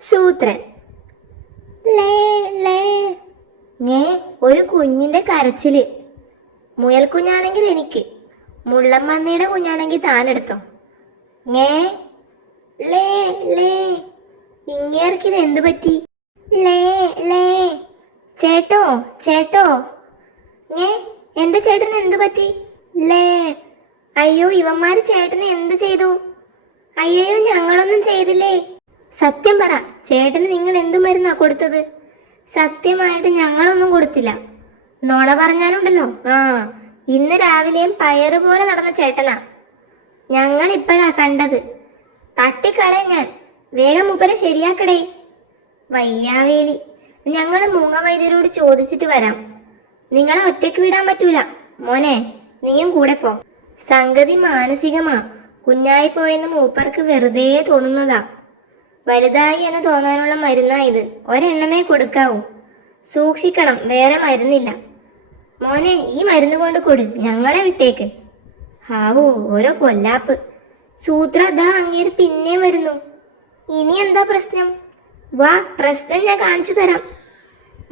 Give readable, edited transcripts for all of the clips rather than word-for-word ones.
സൂത്രൻ. ലേ ലേ ngേ ഒരു കുഞ്ഞിന്റെ കരച്ചില്. മുയൽ കുഞ്ഞാണെങ്കിൽ എനിക്ക്, മുള്ളമ്മന്നിയുടെ കുഞ്ഞാണെങ്കിൽ താനെടുത്തോ. ngേ ലേ ലേ ഇങ്ങേർക്കിത് എന്തു പറ്റി? ലേ ലേ ചേട്ടോ ചേട്ടോ. ngേ എന്റെ ചേട്ടന് എന്തു പറ്റി? ലേ അയ്യോ ഇവന്മാര് ചേട്ടന് എന്ത് ചെയ്തു? അയ്യോ ഞങ്ങളൊന്നും ചെയ്തില്ലേ. സത്യം പറ, ചേട്ടന് നിങ്ങൾ എന്തു മരുന്നാ കൊടുത്തത്? സത്യമായിട്ട് ഞങ്ങളൊന്നും കൊടുത്തില്ല. നുണ പറഞ്ഞാലുണ്ടല്ലോ. ഇന്ന് രാവിലെയും പയറ് പോലെ നടന്ന ചേട്ടനാ. ഞങ്ങൾ ഇപ്പോഴാ കണ്ടത്. തട്ടിക്കളെ ഞാൻ. വേഗം മൂപ്പരെ ശരിയാക്കടേ. വയ്യാവേലി. ഞങ്ങൾ മൂങ്ങ വൈദ്യരോട് ചോദിച്ചിട്ട് വരാം. നിങ്ങളെ ഒറ്റയ്ക്ക് വിടാൻ പറ്റൂല. മോനെ നീയും കൂടെ പോ. സംഗതി മാനസികമാ. കുഞ്ഞായി പോയെന്ന് മൂപ്പർക്ക് വെറുതെ തോന്നുന്നതാ. വലുതായി എന്ന് തോന്നാനുള്ള മരുന്നാ ഇത്. ഒരെണ്ണമേ കൊടുക്കാവൂ. സൂക്ഷിക്കണം, വേറെ മരുന്നില്ല. മോനെ ഈ മരുന്ന് കൊണ്ട് കൊടു, ഞങ്ങളെ വിട്ടേക്ക്. ഹാവൂ ഓരോ പൊല്ലാപ്പ്. സൂത്ര ദാ അങ്ങേര് പിന്നെയും വരുന്നു. ഇനി എന്താ പ്രശ്നം? വാ, പ്രശ്നം ഞാൻ കാണിച്ചു തരാം.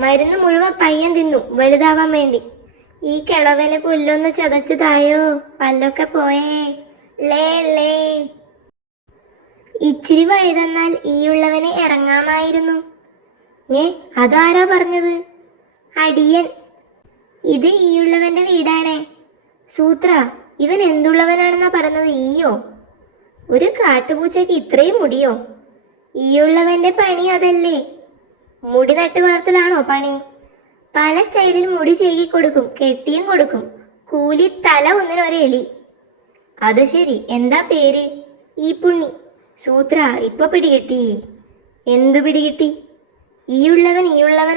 മരുന്ന് മുഴുവൻ പയ്യൻ തിന്നു വലുതാവാൻ വേണ്ടി. ഈ കിളവന് പുല്ലൊന്ന് ചതച്ചു തായോ, പല്ലൊക്കെ പോയേ. ലേ ലേ ഇച്ചിരി വഴി തന്നാൽ ഈയുള്ളവനെ ഇറങ്ങാമായിരുന്നു. അതാരാ പറഞ്ഞത്? അടിയൻ. ഇത് ഈയുള്ളവന്റെ വീടാണേ. സൂത്ര, ഇവൻ എന്തുള്ളവനാണെന്നാ പറഞ്ഞത്? ഈയോ? ഒരു കാട്ടുപൂച്ചയ്ക്ക് ഇത്രയും മുടിയോ? ഈയുള്ളവന്റെ പണി അതല്ലേ? മുടി നട്ട് വളർത്തലാണോ പണി? പല സ്റ്റൈലിൽ മുടി ചെയ്യി കൊടുക്കും, കെട്ടിയും കൊടുക്കും. കൂലി തല ഒന്നിനൊരു എലി. അത് ശരി, എന്താ പേര്? ഈ പുണ്ണി. സൂത്ര, ഇപ്പൊ പിടികിട്ടി. എന്തു പിടികിട്ടി? ഈയുള്ളവൻ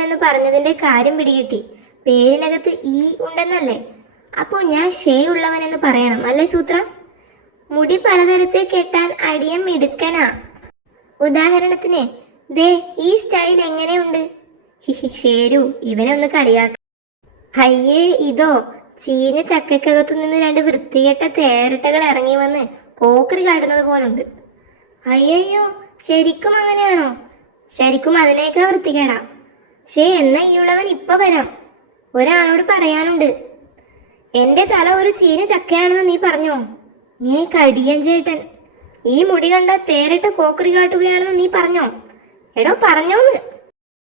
എന്ന് പറഞ്ഞതിന്റെ കാര്യം പിടികിട്ടി. പേരിനകത്ത് ഈ ഉണ്ടെന്നല്ലേ? അപ്പോ ഞാൻ ഷേ ഉള്ളവൻ എന്ന് പറയണം അല്ലേ സൂത്ര? മുടി പലതരത്തിൽ കെട്ടാൻ അടിയം മിടുക്കനാ. ഉദാഹരണത്തിന് ദേ ഈ സ്റ്റൈൽ എങ്ങനെയുണ്ട്? ഷേരു, ഇവനെ ഒന്ന് കളിയാക്ക. അയ്യേ ഇതോ? ചീഞ്ഞ ചക്കക്കകത്തു നിന്ന് രണ്ട് വൃത്തികെട്ട തേരട്ടകൾ ഇറങ്ങി വന്ന് കോക്കറി കാട്ടുന്നത് പോലുണ്ട്. അയ്യോ, ശരിക്കും അങ്ങനെയാണോ? ശരിക്കും അതിനേക്കാ വൃത്തികേടാ. എന്നാ ഈയുള്ളവൻ ഇപ്പൊ വരാം. ഒരാളോട് പറയാനുണ്ട്. എന്റെ തല ഒരു ചീഞ്ഞ ചക്കയാണെന്ന് നീ പറഞ്ഞോ? നീ കടിയൻ ചേട്ടൻ. ഈ മുടി കണ്ട തേരട്ട കോക്കറി കാട്ടുകയാണെന്ന് നീ പറഞ്ഞോ? എടോ പറഞ്ഞോന്ന്.